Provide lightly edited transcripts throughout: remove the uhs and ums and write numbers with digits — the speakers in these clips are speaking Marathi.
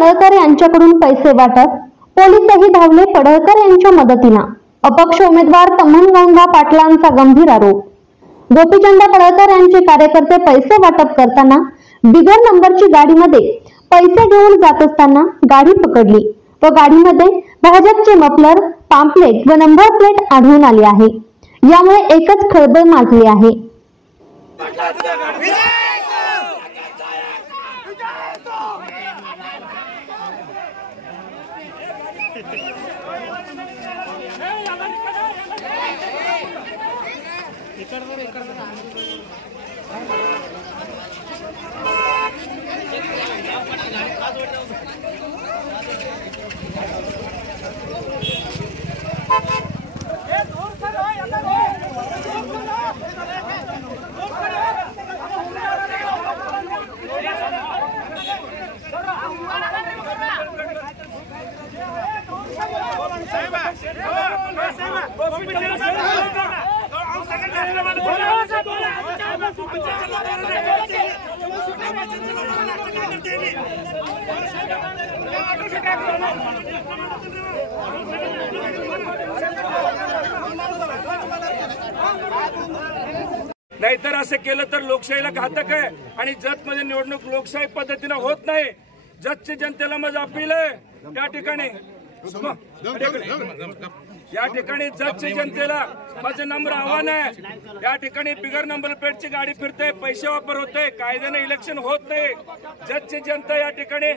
पडळकर यांच्याकडून पैसे वाटप, पोलीसही धावले पडळकर यांच्या मदतीला। अपक्ष उमेदवार तमनगंगा पाटलांचा गंभीर आरोप। गोपीचंद पडळकर यांचे कार्यकर्ते पैसे वाटप करताना बिगर नंबरची गाडीमध्ये पैसे घेऊन जात असताना गाडी पकडली व गाडीमध्ये भाजपचे मफलर, पॅम्पलेट व नंबर प्लेट आढळून आली आहे। यामुळे एकच खळबळ माजली आहे। नाहीतर असं केलं तर लोकशाहीला घातक आहे आणि जतमध्ये निवडणूक लोकशाही पद्धतीने होत नाही। जतच्या जनतेला माझं अपील आहे या ठिकाणी जतच्या जनतेला माझं नम्र आव्हान आहे। या ठिकाणी बिगर नंबर प्लेटची गाडी फिरते, पैसे वापर होते, कायद्याने इलेक्शन होत नाही। जतची जनता या ठिकाणी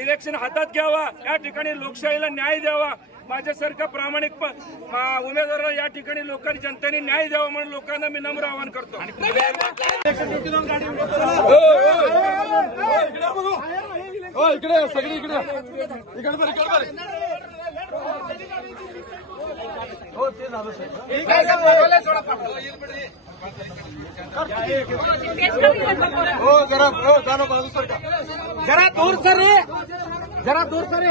इलेक्शन हातात घ्यावा, या ठिकाणी लोकशाहीला न्याय द्यावा। माझ्यासारखा प्रामाणिक उमेदवाराला या ठिकाणी लोकांनी जनतेने न्याय द्यावा म्हणून लोकांना मी नम्र आवाहन करतो। इकडे सगळी इकडे हो ते झालं हो जरा हो जानो बाजू सरका जरा दूर सर जरा दूर सर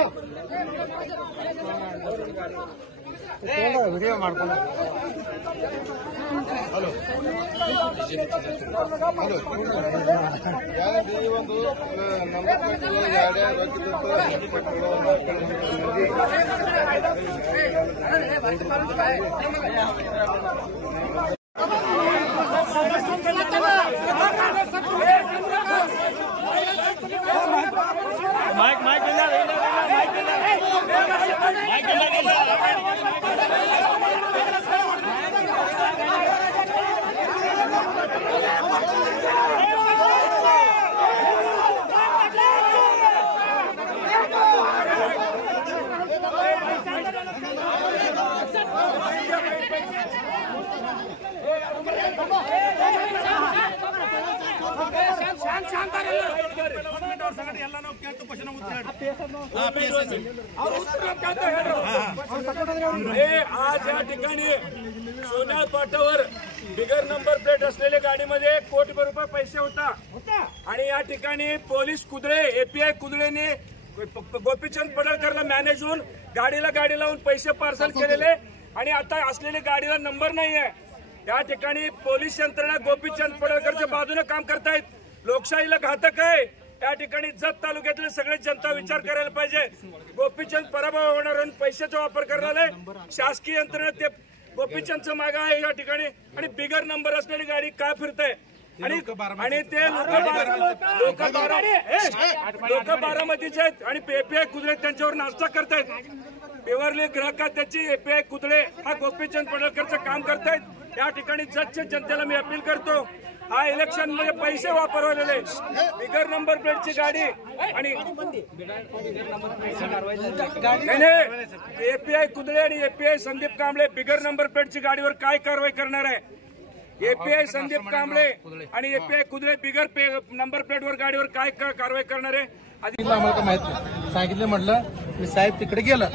व्हिडिओ ಮಾಡ್ಕೊಂಡು ಹಲೋ ಹಲೋ ಯಾರು ಒಂದು ನಂಬರ್ ಪ್ಲೇಟ್ ಯಾರು आज या ठिकाणी सोन्या पाटावर बिगर नंबर प्लेट असलेल्या गाडीमध्ये ₹1 कोटी पैसे होता आणि या ठिकाणी पोलीस कुदळे एपीआय कुदळेने गोपीचंद पडळकरला मॅनेज होऊन गाडी लावून पैसे पार्सल केलेले आणि आता असलेली गाडीला नंबर नाहीये। या ठिकाणी पोलीस यंत्रणा गोपीचंद पडळकरच्या बाजूने काम करतायत। लोकशाहीला घातक आहे। या ठिकाणी जत तालुक्यातले सगळे जनता विचार करायला पाहिजे। गोपीचंद पराभव होणार आणि पैशाचा वापर करणारे शासकीय यंत्रणा ते गोपीचंदचं मागे आहे या ठिकाणी आणि बिगर नंबर असलेली गाडी काय फिरते आणि ते लोक बारामतीचे आहेत आणि एपीआय कुदळे त्यांच्यावर नाश्ता करतायत। पेवरले ग्राहक त्याची एपीआय कुदळे हा गोपीचंद पडळकरचं काम करतायत। या ठिकाणी जतच्या जनतेला मी अपील करतो, हा इलेक्शन मध्ये पैसे वापरवलेले बिगर नंबर प्लेटची गाडी आणि एपीआय कुदळे आणि API Sandeep Kamble bigger number प्लेटची गाडीवर काय कारवाई करणार आहे? एपीआय संदीप कांबळे आणि एपीआय कुदळे बिगर नंबर प्लेटवर गाडीवर काय कारवाई करणार आहे? आम्हाला माहित नाही, सांगितलं म्हटलं मी साहेब तिकडे गेलं,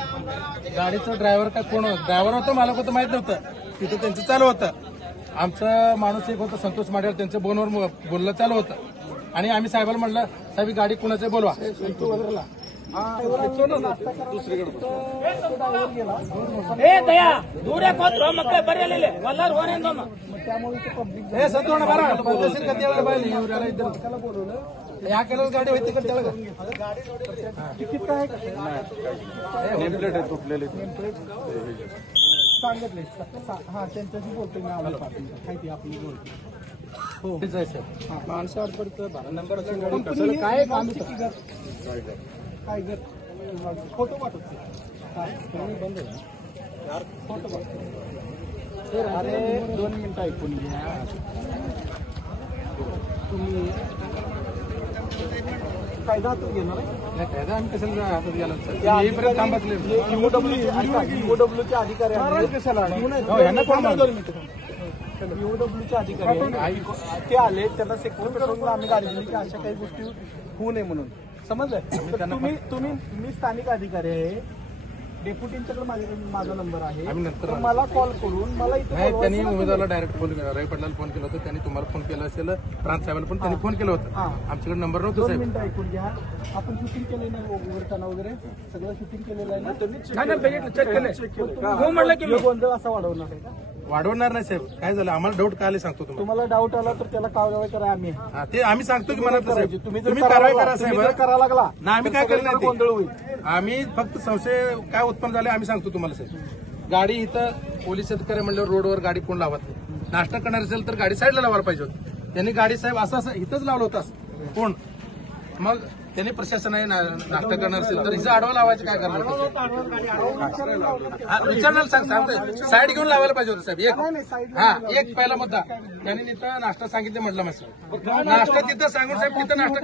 गाडीचं ड्रायव्हर काय कोण ड्रायव्हर होतं मला कोणतं माहित नव्हतं, तिथं त्यांचं चालू होतं। आमचं माणूस एक होतं संतोष माडेल, त्यांचं फोनवर बोलणं चालू होतं आणि आम्ही साहेबाला म्हटलं साहेब गाडी कुणाचं बोलवा दुसरीकडे या केल्यावर गाडी होती का त्याला तिकीट काय नेमप्लेट आहे तुटलेले सांगितले हा त्यांच्याशी बोलतोय मी आम्हाला माहिती आपली बोलतो हो माणसं अडपडतं नंबर काय काम काय घर फोटो पाठवतो काय बंद फोटो पाठवतो अरे 2 मिनिटं ऐकून घ्या तुम्ही कायदा हातात घेणार आहे कायदा आम्ही कशाला हातात गेला ईओडब्ल्यूचे अधिकारी ईओडब्ल्यूचे अधिकारी ते आले त्यांना सेक्टर पेट्रोलिंगला आम्ही गाडी दिली की अशा काही गोष्टी होऊ नये म्हणून समजलं तुम्ही मी स्थानिक अधिकारी आहे डेप्युटींच्याकडे माझा नंबर आहे तर मला कॉल करून मला इथे त्यांनी उमेदवाराला डायरेक्ट फोन केला रवी पडलाला फोन केला होता त्यांनी तुम्हाला फोन केला असेल प्रांत साहेबांना पण त्यांनी फोन केला होता आमच्याकडे नंबर नव्हता 2 मिनिटं ऐकून घ्या आपण शूटिंग केलं नाही ओव्हरटाना वगैरे सगळं शूटिंग केलेलं आहे ना तुम्ही चेक केलं हो म्हटलं की गोंधळ असा वाढवणार आहे का वाढवणार नाही साहेब काय झालं आम्हाला डाऊट काय सांगतो तुम्हाला डाऊट आला तर त्याला कारवाई करा आम्ही ते आम्ही सांगतो की मला तुम्ही कारवाई करा साहेब करा लागला ना आम्ही काय केलं नाही गोंधळ होईल आम्ही फक्त संशय काय उत्पन्न झाले आम्ही सांगतो तुम्हाला साहेब गाडी इथं पोलीस अधिकारी म्हणल्यावर रोडवर गाडी कोण लावत नाही नाश्ता करणार असेल तर गाडी साईडला लावायला पाहिजे होती त्यांनी गाडी साहेब असं इथंच लावलं होतं कोण मग त्यांनी प्रशासनाने नाश्ता करणार असेल तर हिचं आडवा लावायचं काय करणार विचारणार सांगतोय साईड घेऊन लावायला पाहिजे होतं साहेब एक पहिला मुद्दा त्यांनी तिथं नाश्ता सांगितलं म्हटलं मग नाश्ता तिथं सांगून साहेब तिथं नाश्ता